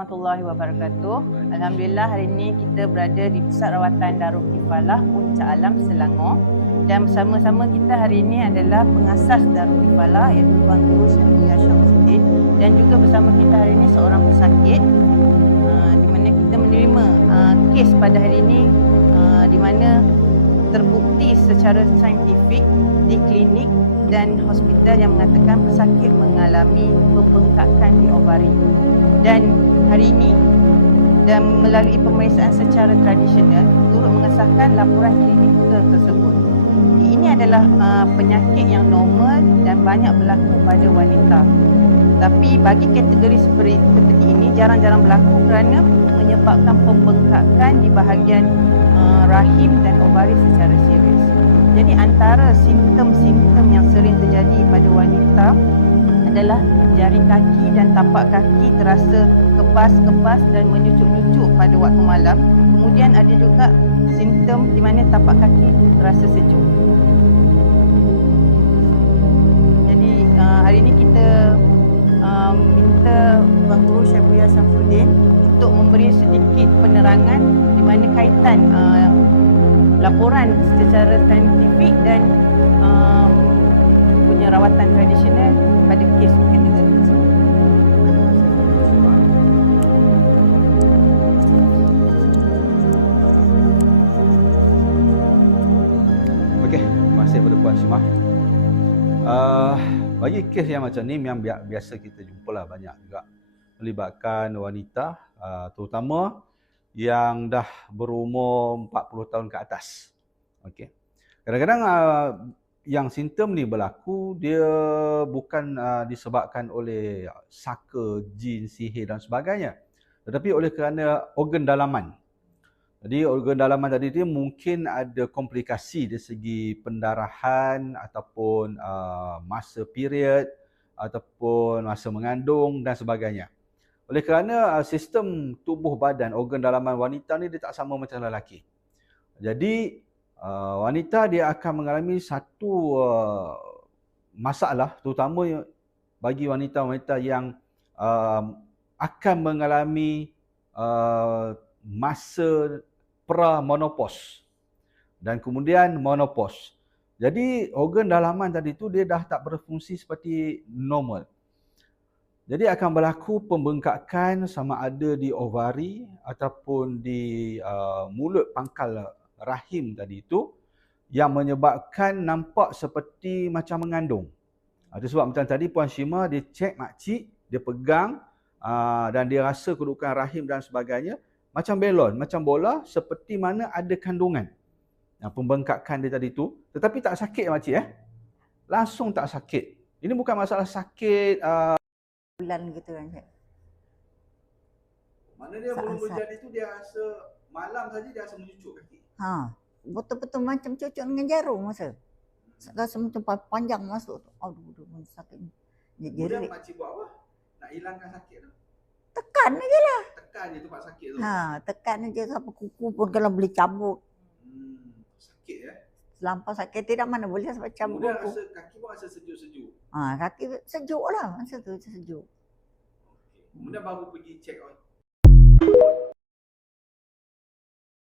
warahmatullahi wabarakatuh. Alhamdulillah hari ini kita berada di Pusat Rawatan Darul Kifalah Puncak Alam Selangor, dan bersama-sama kita hari ini adalah pengasas Darul Kifalah iaitu Tuan Guru Syahriah Syamsuddin, dan juga bersama kita hari ini seorang pesakit di mana kita menerima kes pada hari ini di mana terbukti secara saintifik di klinik dan hospital yang mengatakan pesakit mengalami pembengkakan di ovari. Dan hari ini dan melalui pemeriksaan secara tradisional turut mengesahkan laporan klinikal tersebut. Ini adalah penyakit yang normal dan banyak berlaku pada wanita. Tapi bagi kategori seperti ini jarang-jarang berlaku kerana menyebabkan pembengkakan di bahagian rahim dan ovari secara serius. Jadi antara simptom-simptom yang sering terjadi pada wanita adalah jari kaki dan tapak kaki terasa kebas-kebas dan menyucuk-nyucuk pada waktu malam. Kemudian ada juga simptom di mana tapak kaki terasa sejuk. Jadi hari ini kita minta Tuan Guru Syahriah Syamsuddin untuk memberi sedikit penerangan di mana kaitan laporan secara saintifik dan punya rawatan tradisional pada kes kategori tersebut. Okey, terima kasih kepada Puan Syimah. Bagi kes yang macam ni yang biasa kita jumpalah banyak juga melibatkan wanita, terutama yang dah berumur 40 tahun ke atas. Okey. Kadang-kadang yang simptom ni berlaku dia bukan disebabkan oleh saka, jin, sihir dan sebagainya, tetapi oleh kerana organ dalaman. Jadi organ dalaman tadi dia mungkin ada komplikasi dari segi pendarahan ataupun masa period ataupun masa mengandung dan sebagainya. Oleh kerana sistem tubuh badan organ dalaman wanita ni dia tak sama macam lelaki. Jadi wanita dia akan mengalami satu masalah, terutama bagi wanita-wanita yang akan mengalami masa pra-menopause dan kemudian menopause. Jadi organ dalaman tadi tu dia dah tak berfungsi seperti normal. Jadi akan berlaku pembengkakan sama ada di ovari ataupun di mulut pangkal rahim tadi itu yang menyebabkan nampak seperti macam mengandung. Itu sebab macam tadi Puan Syimah dia cek makcik, dia pegang dan dia rasa kedudukan rahim dan sebagainya macam belon, macam bola, seperti mana ada kandungan. Pembengkakan dia tadi tu, tetapi tak sakit makcik langsung tak sakit. Ini bukan masalah sakit bulan gitu kan, Cik. Mana dia belum berjadi tu dia rasa malam saja dia rasa menyucuk kaki. Betul-betul macam cucuk dengan jarum masa. Rasa macam panjang masuk tu. Aduh, sakit. Kemudian makcik buat apa? Nak hilangkan sakit tu? Tekan aje lah. Tekan je tempat sakit tu. Tekan aje sampai kuku pun kalau boleh cabut. Sakit Selampau sakit tidak mana boleh sampai cabut. Kemudian rasa kaki pun rasa sejuk-sejuk. Kaki sejuk lah masa tu sejuk. Kemudian baru pergi check